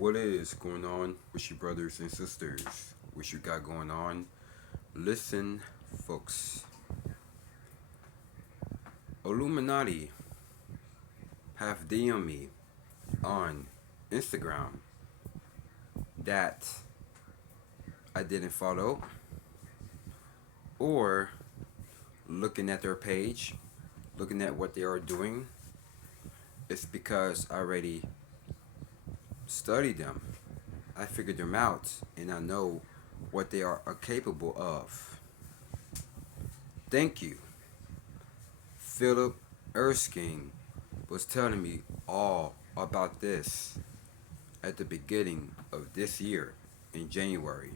What is going on with you brothers and sisters? What you got going on? Listen, folks. Illuminati have DM me on Instagram that I didn't follow, or looking at their page, looking at what they are doing. It's because I already studied them. I figured them out and I know what they are capable of. Thank you. Philip Erskine was telling me all about this at the beginning of this year in January.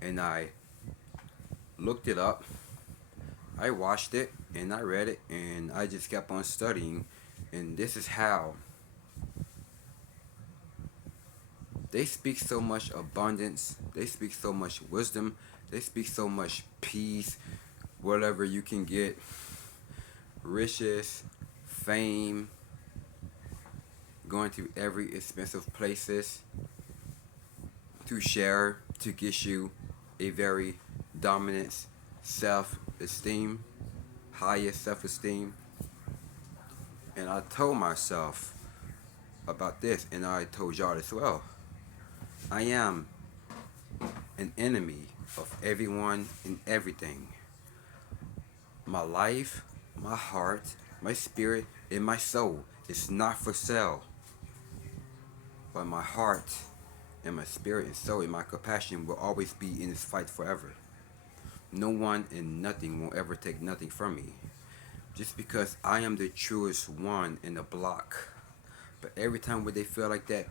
And I looked it up, I watched it, and I read it, and I just kept on studying. And this is how they speak so much abundance, they speak so much wisdom, they speak so much peace, whatever you can get, riches, fame, going to every expensive places to share, to get you a very dominant self-esteem, highest self-esteem. And I told myself about this, and I told y'all as well. I am an enemy of everyone and everything. My life, my heart, my spirit, and my soul is not for sale. But my heart and my spirit and soul and my compassion will always be in this fight forever. No one and nothing will ever take nothing from me. Just because I am the truest one in the block. But every time when they feel like that,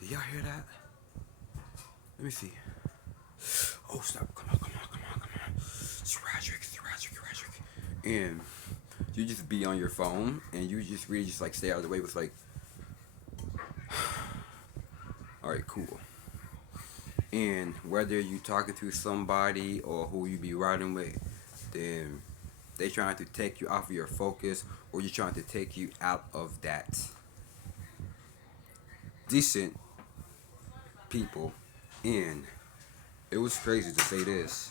did y'all hear that? Let me see. Oh, stop. Come on. It's Roderick. And you just be on your phone and you just really just like stay out of the way. It was like, alright, cool. And whether you talking to somebody or who you be riding with, then they trying to take you off of your focus, or you trying to take you out of that decent people. And it was crazy to say this.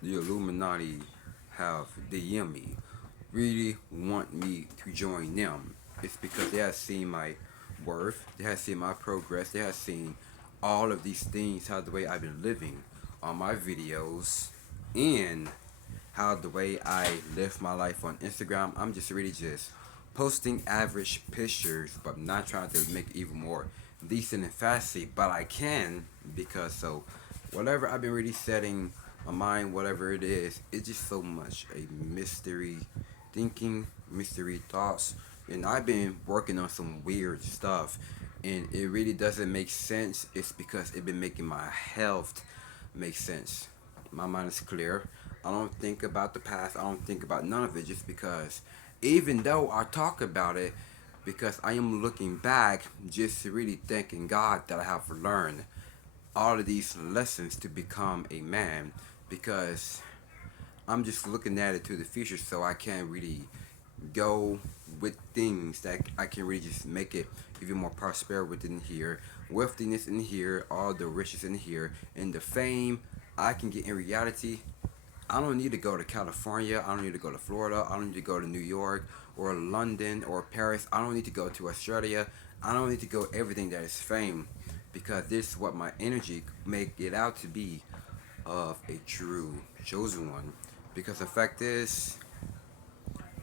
The Illuminati have DM me, really want me to join them. It's because they have seen my worth, they have seen my progress, they have seen all of these things, how the way I've been living on my videos, and how the way I live my life on Instagram. I'm just really just posting average pictures, but not trying to make it even more decent and fancy, but I can, because so whatever I've been really setting my mind, whatever it is, it's just so much a mystery thinking, mystery thoughts. And I've been working on some weird stuff, and it really doesn't make sense. It's because it's been making my health make sense. My mind is clear. I don't think about the past. I don't think about none of it, just because even though I talk about it, because I am looking back, just really thanking God that I have learned all of these lessons to become a man, because I'm just looking at it to the future, so I can't really go with things that I can really just make it even more prosper within here, wealthiness in here, all the riches in here, and the fame I can get in reality. I don't need to go to California. I don't need to go to Florida. I don't need to go to New York or London or Paris. I don't need to go to Australia. I don't need to go everything that is fame, because this is what my energy make it out to be of a true chosen one. Because the fact is,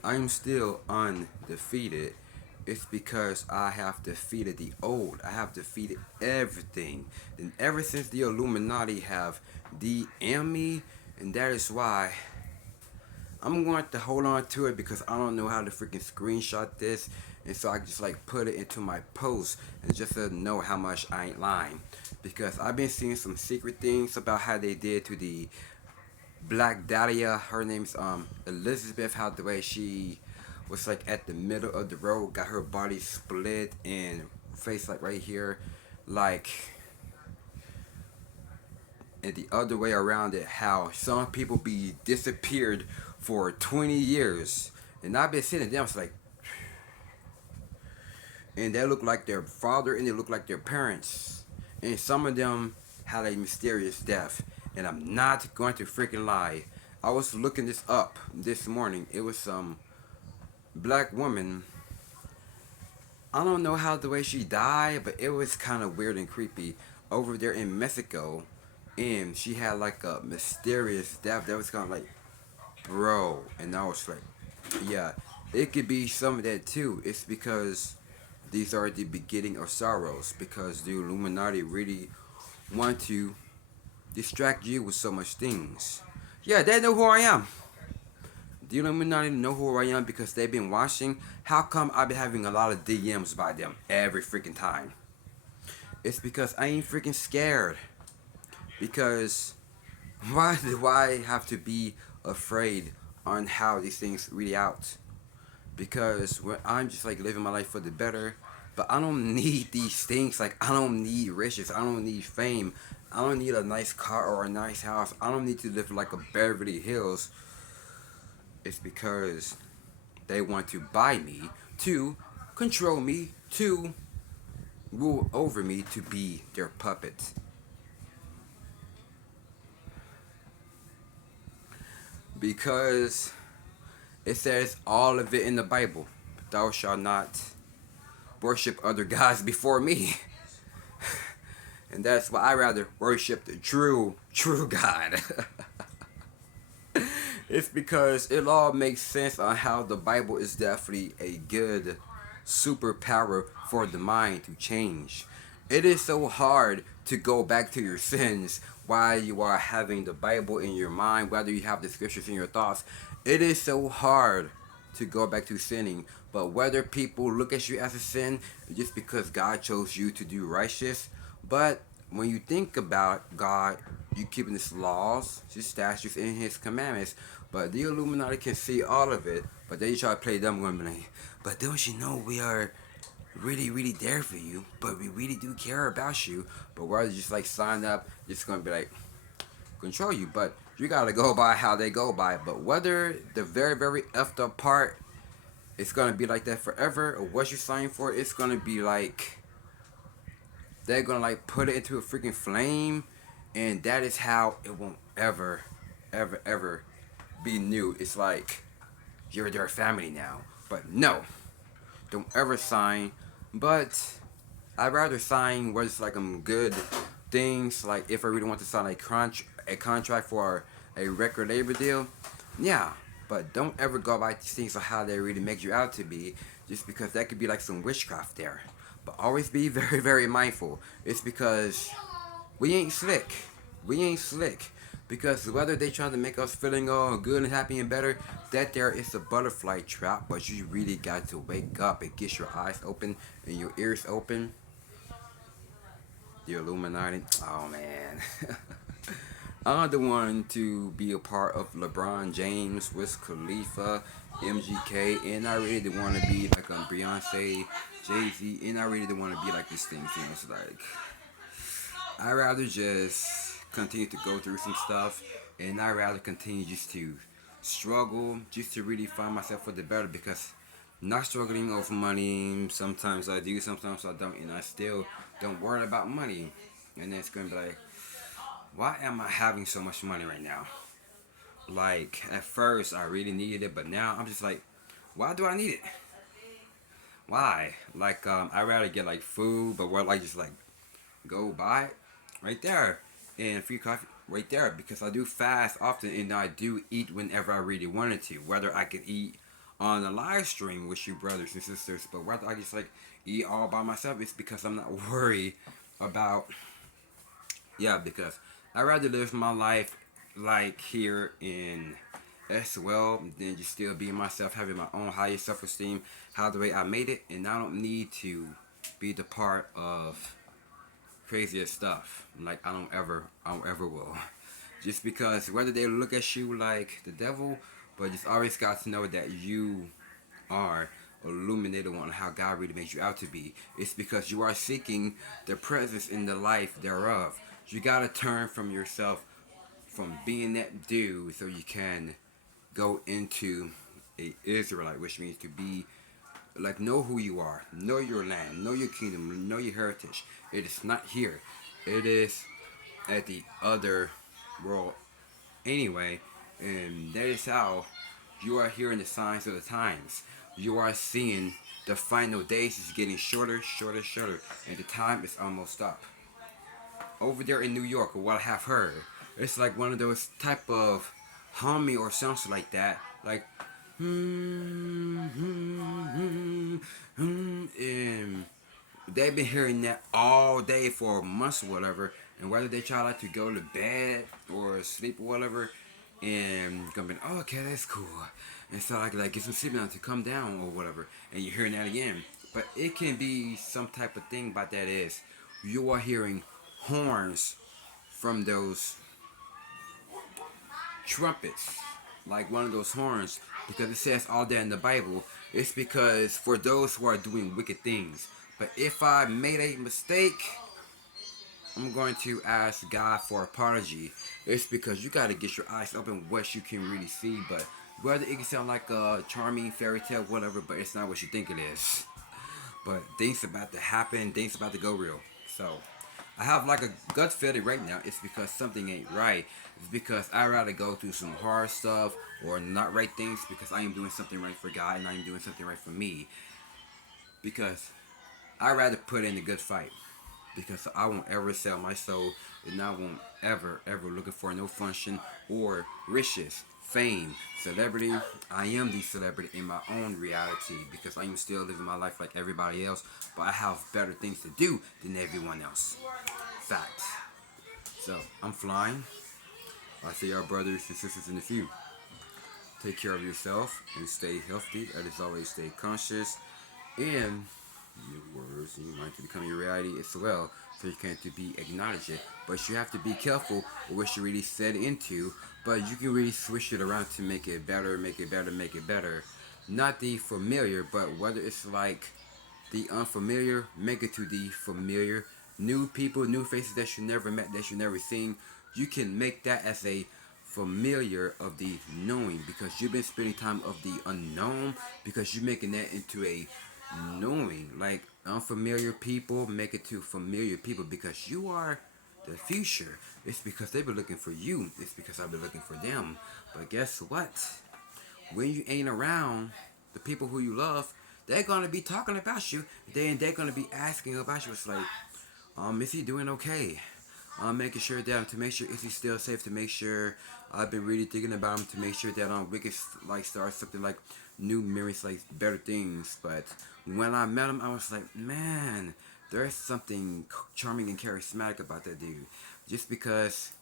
I am still undefeated. It's because I have defeated the old. I have defeated everything. And ever since the Illuminati have DM'd me, and that is why I'm going to hold on to it, because I don't know how to freaking screenshot this. And so I just like put it into my post, and just to know how much I ain't lying. Because I've been seeing some secret things about how they did to the Black Dahlia. Her name's Elizabeth, how the way she was like at the middle of the road, got her body split and face like right here, like, and the other way around it, how some people be disappeared for 20 years And I've been sitting there, I was like, and they look like their father and they look like their parents. And some of them had a mysterious death. And I'm not going to freaking lie. I was looking this up this morning. It was some black woman. I don't know how the way she died, but it was kind of weird and creepy over there in Mexico. And she had like a mysterious death that was kind of like, bro. And I was like, yeah, it could be some of that too. It's because these are the beginning of sorrows because the Illuminati really want to distract you with so much things. Yeah, they know who I am. The Illuminati know who I am because they've been watching. How come I've been having a lot of DMs by them every freaking time? It's because I ain't freaking scared. Because why do I have to be afraid on how these things really out? Because when I'm just like living my life for the better, but I don't need these things. Like I don't need riches. I don't need fame. I don't need a nice car or a nice house. I don't need to live like a Beverly Hills. It's because they want to buy me, to control me, to rule over me, to be their puppet. Because it says all of it in the Bible. Thou shalt not worship other gods before me. And that's why I rather worship the true God. It's because it all makes sense on how the Bible is definitely a good superpower for the mind to change. It is so hard to go back to your sins while you are having the Bible in your mind, whether you have the scriptures in your thoughts. It is so hard to go back to sinning. But whether people look at you as a sin, just because God chose you to do righteous, but when you think about God, you keeping His laws, His statutes, and His commandments. But the Illuminati can see all of it, but they try to play dumb, going like, but don't you know we are really there for you, but we really do care about you. But rather just like sign up, it's gonna be like control you. But you gotta go by how they go by. But whether the very effed up part, it's gonna be like that forever, or what you sign for, it's gonna be like they're gonna like put it into a freaking flame, and that is how it won't ever be new. It's like you're their family now. But no, don't ever sign. But I'd rather sign where it's like good things. Like if I really want to sign a contract for a record label deal, yeah. But don't ever go by these things of how they really make you out to be, just because that could be like some witchcraft there. But always be very mindful. It's because we ain't slick. We ain't slick. Because whether they trying to make us feeling all good and happy and better, that there is a butterfly trap. But you really got to wake up and get your eyes open and your ears open. The Illuminati. Oh man. I'm the one to be a part of LeBron James, Wiz Khalifa, MGK, and I really didn't want to be like Beyonce, Jay-Z, and I really didn't want to be like these things. You know, it's like I rather just continue to go through some stuff, and I rather continue just to struggle, just to really find myself for the better. Because not struggling over money, sometimes I do, sometimes I don't, and I still don't worry about money. And then it's gonna be like, why am I having so much money right now? Like at first I really needed it, but now I'm just like, why do I need it? Why? Like I rather get like food, but what like just like go buy it right there and free coffee right there, because I do fast often and I do eat whenever I really wanted to. Whether I could eat on a live stream with you brothers and sisters, but whether I just like eat all by myself, it's because I'm not worried about because I rather live my life like here in as well than just still being myself, having my own higher self-esteem, how the way I made it, and I don't need to be the part of craziest stuff. Like I don't ever will. Just because whether they look at you like the devil, but just always got to know that you are illuminated on how God really made you out to be. It's because you are seeking the presence in the life thereof. You gotta turn from yourself, from being that dude, so you can go into a Israelite, which means to be like, know who you are, know your land, know your kingdom, know your heritage. It is not here. It is at the other world anyway, and that is how you are hearing the signs of the times. You are seeing the final days is getting shorter, shorter, shorter, and the time is almost up. Over there in New York, what I have heard, it's like one of those type of humming or something like that, like and they've been hearing that all day for months or whatever, and whether they try like to go to bed or sleep or whatever, and gonna be, oh, okay, that's cool, and so like get some sleep now to come down or whatever, and you're hearing that again. But it can be some type of thing about that is you are hearing horns from those trumpets, like one of those horns, because it says all that in the Bible. It's because for those who are doing wicked things. But if I made a mistake, I'm going to ask God for apology. It's because you got to get your eyes open what you can really see. But whether it can sound like a charming fairy tale, whatever, but it's not what you think it is. But things about to happen, things about to go real. So I have like a gut feeling right now. It's because something ain't right. It's because I rather go through some hard stuff or not right things because I am doing something right for God and I am doing something right for me. Because I rather put in a good fight. Because I won't ever sell my soul and I won't ever looking for no function or riches, fame, celebrity. I am the celebrity in my own reality because I am still living my life like everybody else, but I have better things to do than everyone else. Fact. So I'm flying. I see our brothers and sisters in the few. Take care of yourself and stay healthy. As always, stay conscious and your words and your mind to become your reality as well. So you can't to be acknowledge it. But you have to be careful with what you really set into. But you can really switch it around to make it better, make it better, make it better. Not the familiar, but whether it's like the unfamiliar, make it to the familiar. New people, new faces that you never met, that you never seen. You can make that as a familiar of the knowing because you've been spending time of the unknown because you're making that into a knowing. Like unfamiliar people make it to familiar people because you are the future. It's because they've been looking for you. It's because I've been looking for them. But guess what? When you ain't around the people who you love, they're gonna be talking about you. They're gonna be asking about you. It's like, is he doing okay? I'm making sure that to make sure is he still safe, to make sure I've been really thinking about him, to make sure that we can like start something like new memories, like better things. But when I met him, I was like, man, there's something charming and charismatic about that dude. Just because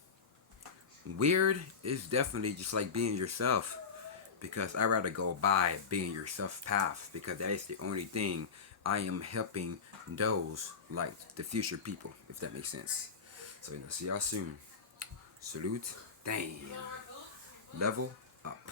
weird is definitely just like being yourself. Because I rather go by being yourself path because that is the only thing I am helping those like the future people, if that makes sense. So see y'all soon. Salute. Damn. Level up.